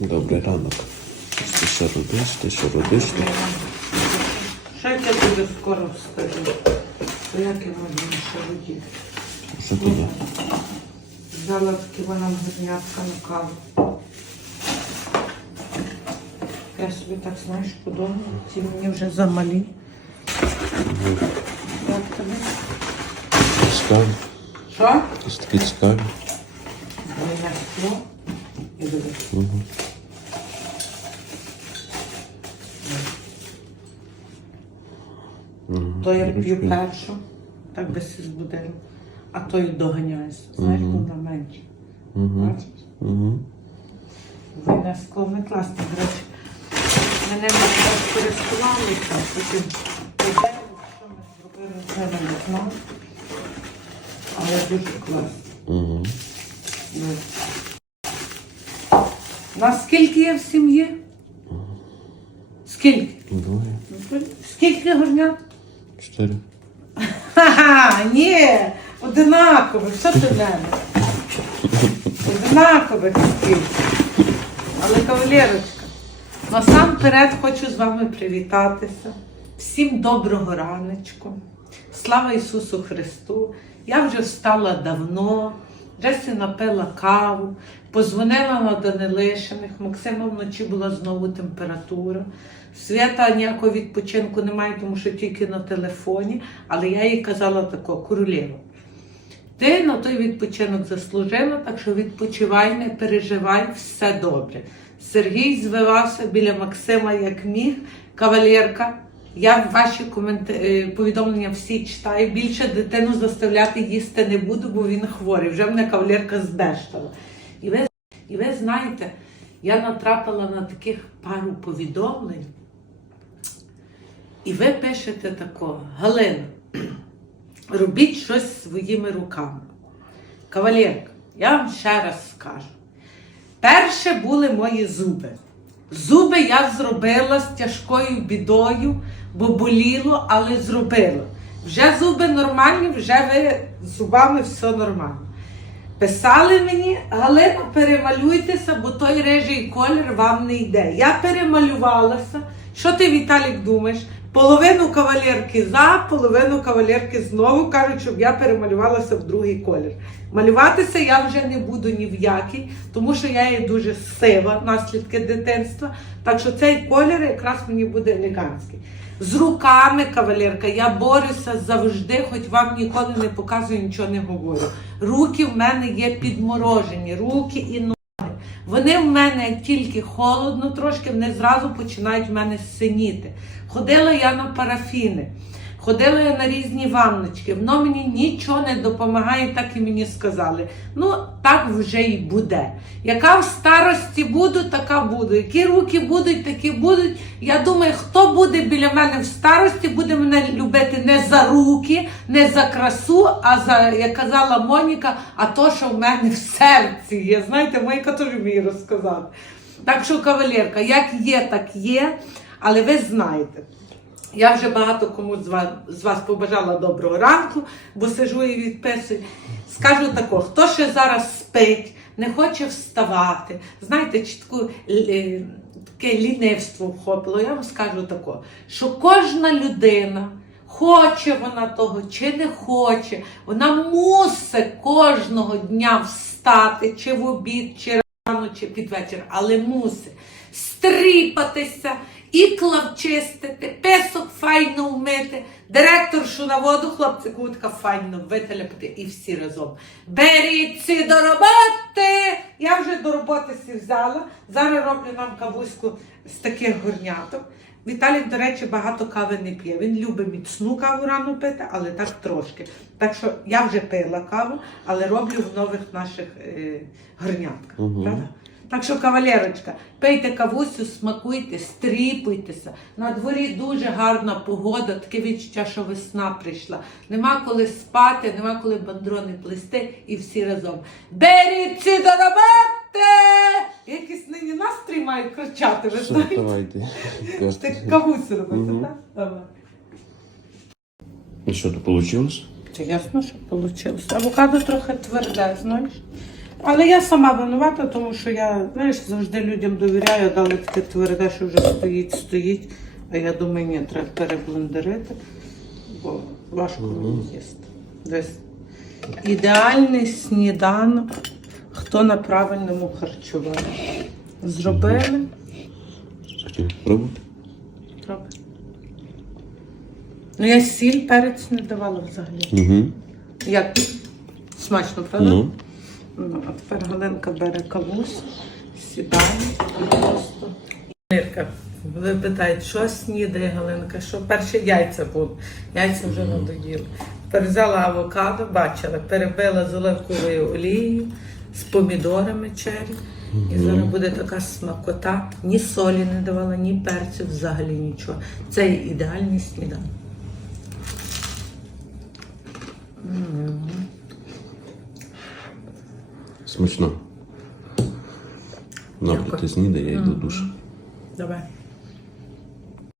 Добрий ранок. Ти що родиш, ти що родиш? Ти? Що я тобі скоро встаю? То як я можу ще водіти? Що туди? Взяла таки вона горнятка на каву. Я собі так, знаєш, подумала, ці мені вже замалі. Як тобі? Цікаві. Що? Якісь такі цікаві. Я сплю і дивлюсь. Угу. То я п'ю першу, так би си збудила, а то й доганяюся. Знаєш, вона менше. Бачиш? Війна склони класні, до речі. Мене користувалися, потім подивилися, що ми зробили, це не знаю. Але дуже класно. Ну. Наскільки є в сім'ї? Скільки? Двоє. Скільки горнят? Чотири. Ха-ха, ні, одинакових, що ти мене? Одинакових скільки. Але кавалерочка, насамперед хочу з вами привітатися. Всім доброго раночку. Слава Ісусу Христу! Я вже встала давно, вже напила каву, позвонила на Данилишиних. Максима вночі була знову температура. Свята ніякого відпочинку немає, тому що тільки на телефоні. Але я їй казала тако, королева, ти на той відпочинок заслужила, так що відпочивай, не переживай, все добре. Сергій звивався біля Максима як міг, кавалерка. Я ваші коменти... е, повідомлення всі читаю. Більше дитину заставляти їсти не буду, бо він хворий. Вже мене кавалерка збештала. І ви, і ви знаєте, я натрапила на таких пару повідомлень. І ви пишете тако, Галина, робіть щось своїми руками. Кавалерка, я вам ще раз скажу. Перше були мої зуби. Зуби я зробила з тяжкою бідою, бо боліло, але зробила. Вже зуби нормальні, вже ви з зубами все нормально. Писали мені, Галина, перемалюйтеся, бо той рижий колір вам не йде. Я перемалювалася. Що ти, Віталік, думаєш? Половину кавалерки за, половину кавалерки знову кажуть, щоб я перемалювалася в другий колір. Малюватися я вже не буду ні в який, тому що я є дуже сива, наслідки дитинства. Так що цей колір якраз мені буде елегантський. З руками, кавалерка, я борюся завжди, хоч вам ніколи не показую, нічого не говорю. Руки в мене є підморожені, руки і ноги. Вони в мене тільки холодно трошки, вони зразу починають в мене синіти. Ходила я на парафіни, ходила я на різні ванночки, воно мені нічого не допомагає, так і мені сказали. Ну, так вже й буде. Яка в старості буду, така буду. Які руки будуть, такі будуть. Я думаю, хто буде біля мене в старості, буде мене любити не за руки, не за красу, а за, як казала Моніка, а то, що в мене в серці є. Знаєте, Моніка теж вміє розказати. Так що, кавалерка, як є, так є. Але ви знаєте, я вже багато кому з вас, побажала доброго ранку, бо сижу і відписую. Скажу тако, хто ще зараз спить, не хоче вставати, знаєте, чітку е, таке лінивство вхопило, я вам скажу тако, що кожна людина. Хоче вона того чи не хоче, вона мусить кожного дня встати, чи в обід, чи рано, чи під вечір, але мусить стріпатися, іклав чистити, песок файно вмити, директоршу на воду, хлопці кутка файно вителепити і всі разом. Беріться до роботи! Я вже до роботи сі взяла. Зараз роблю нам кавуську з таких горняток. Віталік, до речі, багато кави не п'є. Він любить міцну каву рано пити, але так трошки. Так що я вже пила каву, але роблю в нових наших е, горнятках. Правда? Так що, кавалерочка, пийте кавусю, смакуйте, стріпуйтеся. На дворі дуже гарна погода, таке відчуття, що весна прийшла. Нема коли спати, нема коли бандрони плести і всі разом. Беріться до роботи! Якийсь нині настрій маю кричати, ви знаєте? Ти кавусю робити, так? Давай. І що, то вийшло? Це ясно, що вийшло. Авокадо трохи тверде, знаєш. Але я сама винувата, тому що я, знаєш, завжди людям довіряю, дали таке тверде, що вже стоїть, стоїть. А я думаю, ні, треба переблендерити, бо важко мені їсти. Десь ідеальний сніданок, хто на правильному харчуванні. Зробили. Пробувати? Добре. Ну, я сіль, перець не давала взагалі. Угу. Як? Смачно, правда? Ну, Ну, а тепер Галинка бере кавус, сідає і просто. Галинка, ви питаєте, що снідає Галинка? Що перше яйця було? Яйця вже надоїли. Тепер взяла авокадо, бачила, перебила з оливковою олією, з помідорами чері. І зараз буде така смакота. Ні солі не давала, ні перцю, взагалі нічого. Це ідеальний сніданок. Смачно. Добре, ти снідай, я йду душ. Давай.